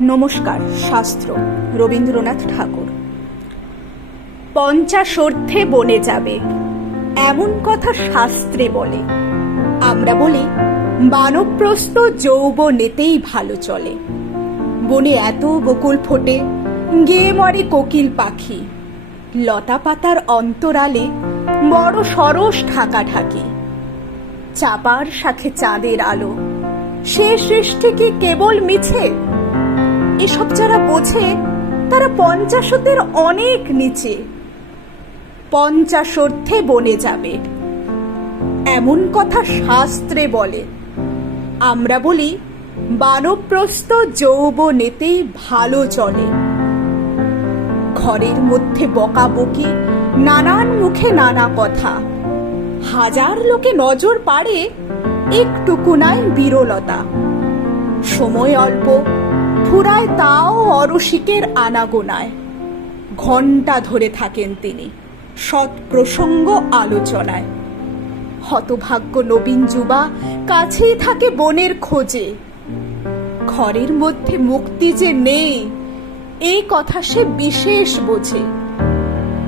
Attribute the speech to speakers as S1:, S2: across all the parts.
S1: নমস্কার, শাস্ত্র, রবীন্দ্রনাথ ঠাকুর। পঞ্চাশর্থে বনে যাবে, এমন কথা শাস্ত্রে বলে। আমরা বলি, বানপ্রস্থ যৌবনেতেই ভালো চলে। বনে এত বকুল ফোটে, গেয়ে মরে কোকিল পাখি। লতা পাতার অন্তরালে বড় সরস ঢাকা ঢাকি চাপার সাথে চাঁদের আলো, সে সৃষ্টি কি কেবল মিছে এসব যারা বোঝে, তারা পঞ্চাশতের অনেক নিচে। পঞ্চাশর্থে বনে যাবে। এমন কথা শাস্ত্রে বলে। আমরা বলি, বানপ্রস্থ যৌবনেতেই ভালো চলে। ঘরের মধ্যে বকাবকি, নানান মুখে নানা কথা। হাজার লোকে নজর পাড়ে একটুকু নাই বিরলতা। সময় অল্প ফুরায় তাও অরসিকের আনাগোনায়। ঘণ্টা ধরে থাকেন তিনি সৎ প্রসঙ্গ আলোচনায়। হতভাগ্য নবীন যুবা কাছেই থাকে বনের খোঁজে। ঘরের মধ্যে মুক্তি যে নেই এই কথা সে বিশেষ বোঝে।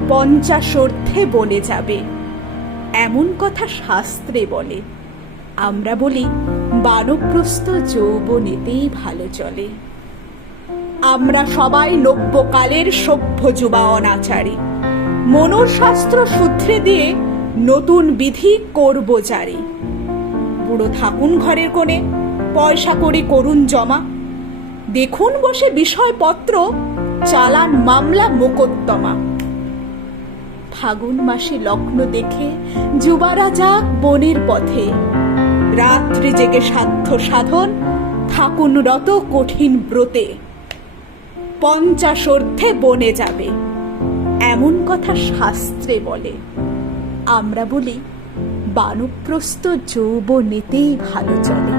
S1: পঞ্চাশর্থে বনে যাবে, এমন কথা শাস্ত্রে বলে। আমরা বলি, বানপ্রস্থ যৌবনেতেই ভালো চলে। আমরা সবাই নব্যকালের সভ্য যুবা অনাচারী মনশাস্ত্র সূত্রে দিয়ে নতুন বিধি করব জারি বুড়ো থাকুন ঘরের কোণে, পয়সা করে করুন জমা। দেখুন বসে বিষয়পত্র, চালান মামলা মোকদ্দমা। ফাগুন মাসে লগ্ন দেখে যুবারা যাক বনের পথে। রাত্রি জেগে সাধ্য সাধন, থাকুন রত কঠিন ব্রতে। পঞ্চাশর্ধে বনে যাবে। এমন কথা শাস্ত্রে বলে। আমরা বলি বানপ্রস্থ যৌবনেতেই ভালো চলে।